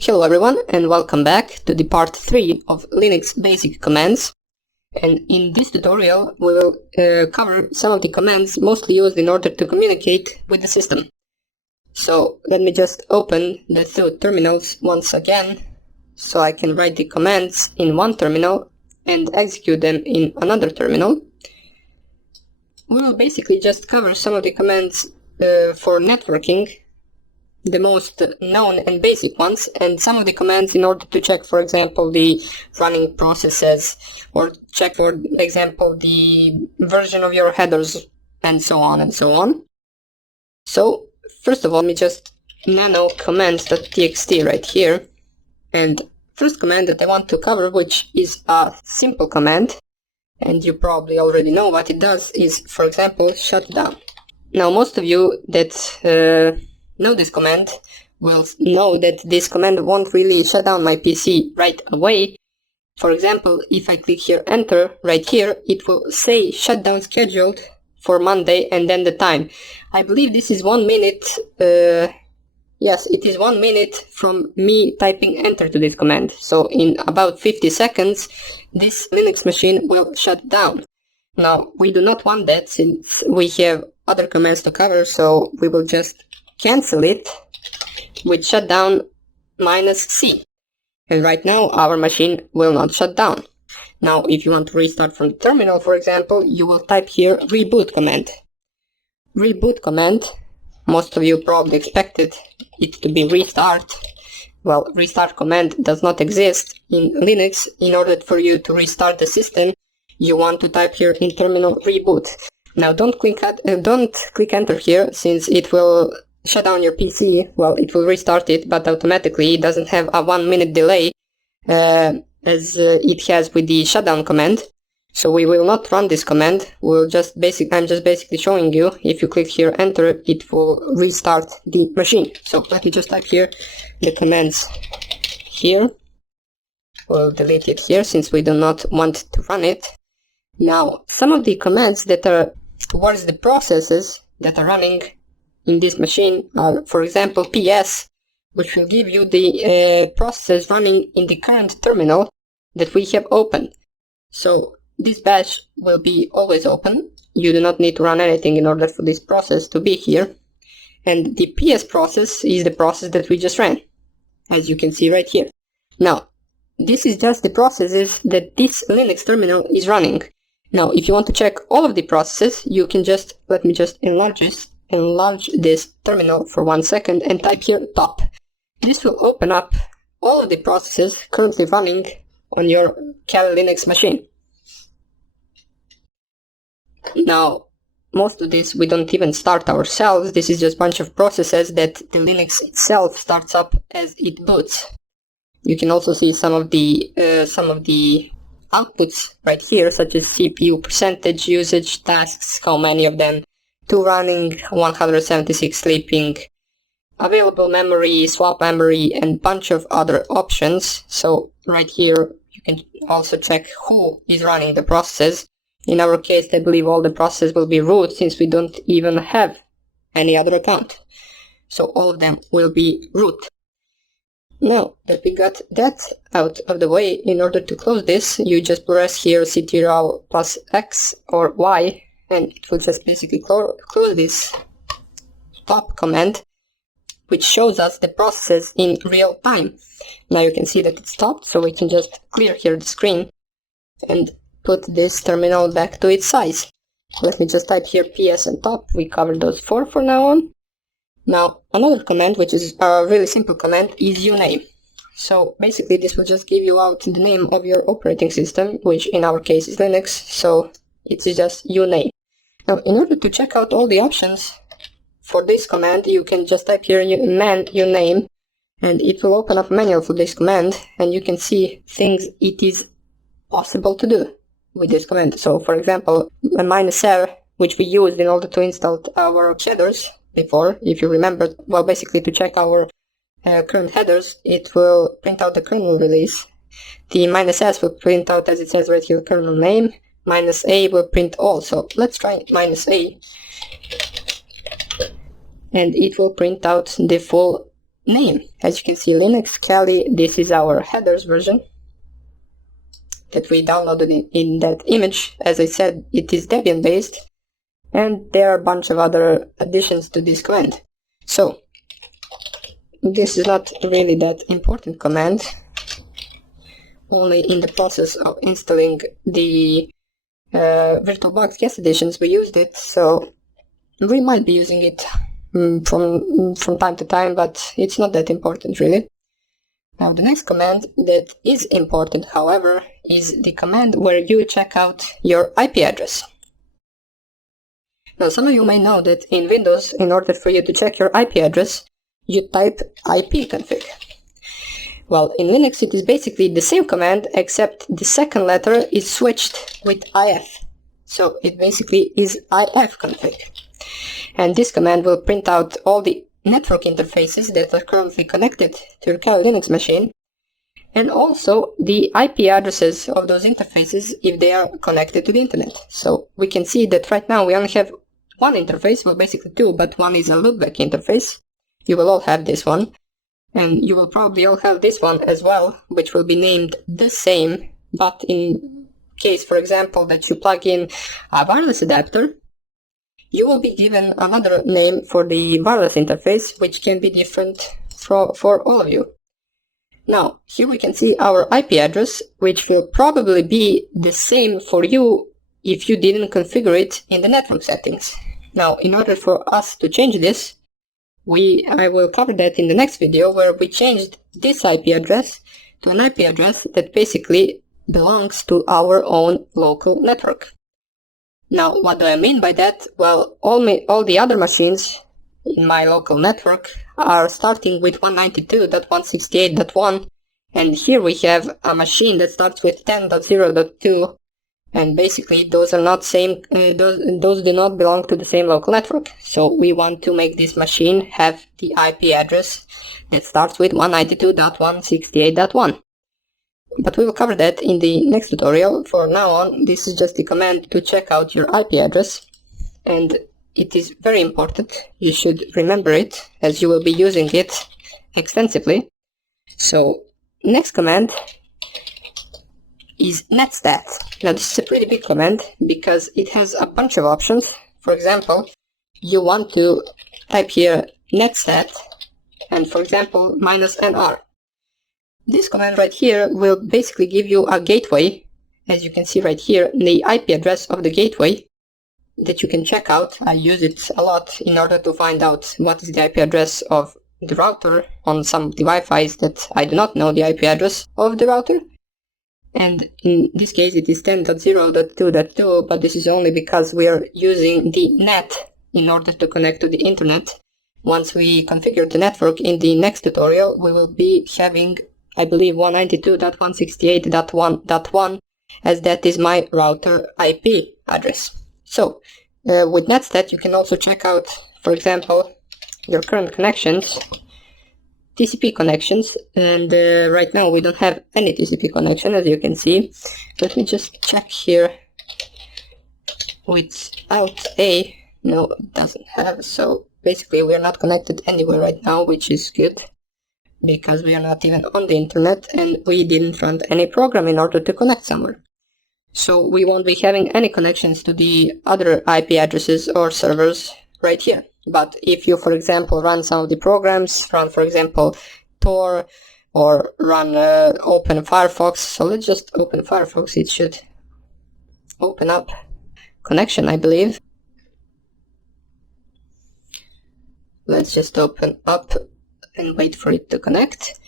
Hello everyone and welcome back to the part 3 of Linux basic commands. And in this tutorial we will cover some of the commands mostly used in order to communicate with the system. So let me just open the two terminals once again so I can write the commands in one terminal and execute them in another terminal. We will basically just cover some of the commands for networking, the most known and basic ones, and some of the commands in order to check, for example, the running processes, or check, for example, the version of your headers, and so on and so on. So first of all, let me just nano commands.txt right here, and first command that I want to cover, which is a simple command, and you probably already know what it does, is, for example, shut down. Now most of you that know this command will know that this command won't really shut down my PC right away. For example, if I click here enter right here, it will say shutdown scheduled for Monday and then the time. I believe this is 1 minute. Yes, it is 1 minute from me typing enter to this command. So in about 50 seconds this Linux machine will shut down. Now we do not want that since we have other commands to cover, so we will just cancel it with shutdown -C. And right now our machine will not shut down. Now if you want to restart from the terminal, for example, you will type here reboot command. Reboot command, most of you probably expected it to be restart. Well, restart command does not exist in Linux. In order for you to restart the system, you want to type here in terminal reboot. Now don't click enter here, since it will shut down your PC. Well, it will restart it, but automatically it doesn't have a 1 minute delay as it has with the shutdown command. So we will not run this command. I'm just basically showing you, if you click here enter, it will restart the machine. So let me just type here the commands here. We'll delete it here since we do not want to run it. Now some of the commands that are towards the processes that are running in this machine are, for example, ps, which will give you the process running in the current terminal that we have open. So this bash will be always open. You do not need to run anything in order for this process to be here. And the ps process is the process that we just ran, as you can see right here. Now this is just the processes that this Linux terminal is running. Now if you want to check all of the processes, you can just, let me just enlarge this terminal for 1 second and type here top. This will open up all of the processes currently running on your Kali Linux machine. Now most of this we don't even start ourselves. This is just a bunch of processes that the Linux itself starts up as it boots. You can also see some of the outputs right here, such as CPU percentage, usage, tasks, how many of them, 2 running, 176 sleeping, available memory, swap memory, and bunch of other options. So right here you can also check who is running the processes. In our case, I believe all the processes will be root, since we don't even have any other account. So all of them will be root. Now that we got that out of the way, in order to close this, you just press here ctrl plus X or Y, and it will just basically close this top command, which shows us the processes in real time. Now you can see that it stopped, so we can just clear here the screen and put this terminal back to its size. Let me just type here ps and top. We covered those 4 for now on. Now another command, which is a really simple command, is uname. So basically this will just give you out the name of your operating system, which in our case is Linux, so it is just uname. Now in order to check out all the options for this command, you can just type here man uname, and it will open up a manual for this command, and you can see things it is possible to do with this command. So for example, a -r, which we used in order to install our headers before, if you remember, well, basically to check our current headers, it will print out the kernel release. The -s will print out, as it says right here, kernel name. -a will print all. So let's try -a. And it will print out the full name. As you can see, Linux Kali, this is our headers version that we downloaded in that image. As I said, it is Debian based, and there are a bunch of other additions to this command. So this is not really that important command. Only in the process of installing the VirtualBox guest editions we used it, so we might be using it from time to time, but it's not that important really. Now the next command that is important, however, is the command where you check out your IP address. Now some of you may know that in Windows, in order for you to check your IP address, you type ipconfig. Well, in Linux it is basically the same command, except the second letter is switched with if. So it basically is ifconfig. And this command will print out all the network interfaces that are currently connected to your Kali Linux machine, and also the IP addresses of those interfaces if they are connected to the internet. So we can see that right now we only have one interface, well basically two, but one is a loopback interface. You will all have this one, and you will probably all have this one as well, which will be named the same, but in case, for example, that you plug in a wireless adapter, you will be given another name for the wireless interface, which can be different for all of you. Now, here we can see our IP address, which will probably be the same for you if you didn't configure it in the network settings. Now, in order for us to change this, I will cover that in the next video, where we changed this IP address to an IP address that basically belongs to our own local network. Now, what do I mean by that? Well, all the other machines in my local network are starting with 192.168.1, and here we have a machine that starts with 10.0.2, and basically those are not same. Those do not belong to the same local network. So we want to make this machine have the IP address that starts with 192.168.1. But we will cover that in the next tutorial. For now on, this is just the command to check out your IP address, and it is very important. You should remember it, as you will be using it extensively. So next command is netstat. Now this is a pretty big command because it has a bunch of options. For example, you want to type here netstat and, for example, -nr. This command right here will basically give you a gateway, as you can see right here, the IP address of the gateway that you can check out. I use it a lot in order to find out what is the IP address of the router on some of the Wi-Fi's that I do not know the IP address of the router. And in this case it is 10.0.2.2, but this is only because we are using the net in order to connect to the internet. Once we configure the network in the next tutorial, we will be having, I believe, 192.168.1.1, as that is my router IP address. So with netstat you can also check out, for example, your current connections, TCP connections, and right now we don't have any TCP connection, as you can see. Let me just check here. Without a, no, it doesn't have. So basically we are not connected anywhere right now, which is good, because we are not even on the internet and we didn't run any program in order to connect somewhere. So we won't be having any connections to the other IP addresses or servers right here. But if you, for example, run some of the programs, run, for example, Tor, or run open Firefox, so let's just open Firefox. It should open up connection, I believe. Let's just open up and wait for it to connect.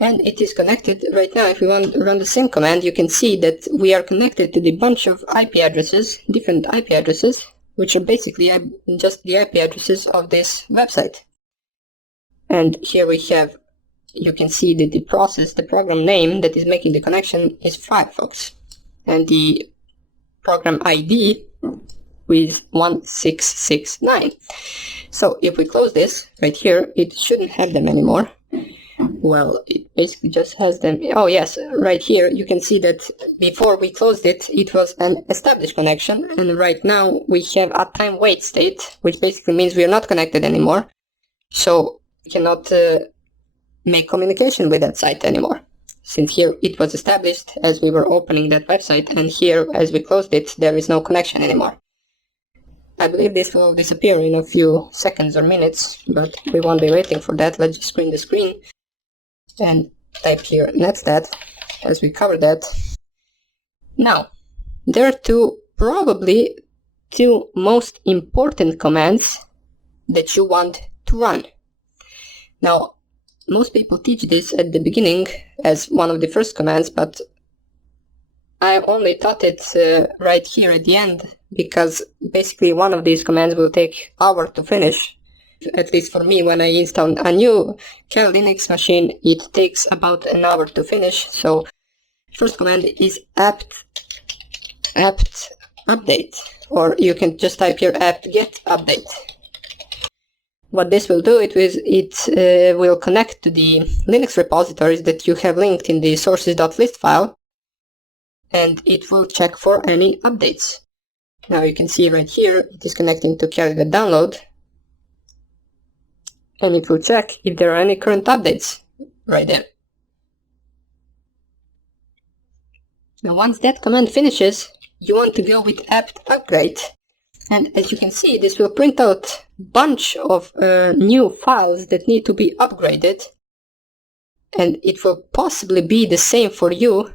And it is connected right now. If we want to run the same command, you can see that we are connected to the bunch of IP addresses, different IP addresses, which are basically just the IP addresses of this website. And here we have, you can see that the process, the program name that is making the connection is Firefox. And the program ID is 1669. So if we close this right here, it shouldn't have them anymore. Well, it basically just has them. Oh yes, right here you can see that before we closed it, it was an established connection, and right now we have a time wait state, which basically means we are not connected anymore. So cannot make communication with that site anymore. Since here it was established as we were opening that website, and here as we closed it, there is no connection anymore. I believe this will disappear in a few seconds or minutes, but we won't be waiting for that. Let's just screen the screen and type here netstat as we cover that. Now, there are probably two most important commands that you want to run. Now, most people teach this at the beginning as one of the first commands, but I only taught it right here at the end, because basically one of these commands will take an hour to finish. At least for me, when I install a new Kernel Linux machine, it takes about an hour to finish. So first command is apt update, or you can just type here apt get update. What this will do, it will connect to the Linux repositories that you have linked in the sources.list file, and it will check for any updates. Now you can see right here, it is connecting to carry.download, and it will check if there are any current updates right there. Now once that command finishes, you want to go with apt upgrade. And as you can see, this will print out a bunch of new files that need to be upgraded. And it will possibly be the same for you.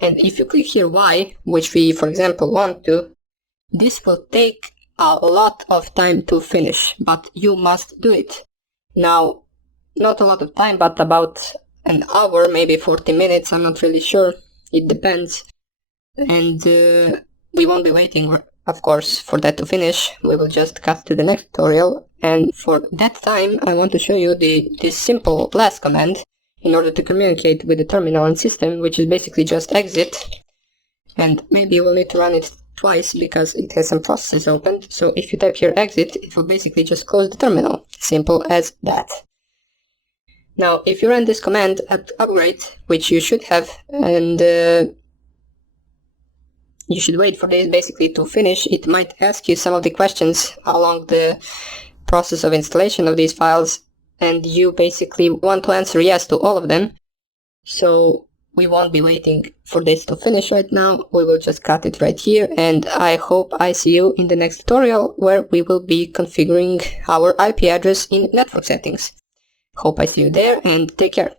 And if you click here Y, which we, for example, want to, this will take a lot of time to finish, but you must do it. Now, not a lot of time, but about an hour, maybe 40 minutes, I'm not really sure. It depends. And we won't be waiting, of course, for that to finish. We will just cut to the next tutorial, and for that time I want to show you this simple last command in order to communicate with the terminal and system, which is basically just exit. And maybe you will need to run it twice because it has some processes opened. So if you type here exit, it will basically just close the terminal. Simple as that. Now if you run this command at upgrade, which you should have, and you should wait for this basically to finish, it might ask you some of the questions along the process of installation of these files, and you basically want to answer yes to all of them. So we won't be waiting for this to finish right now, we will just cut it right here, and I hope I see you in the next tutorial where we will be configuring our IP address in network settings. Hope I see you there, and take care.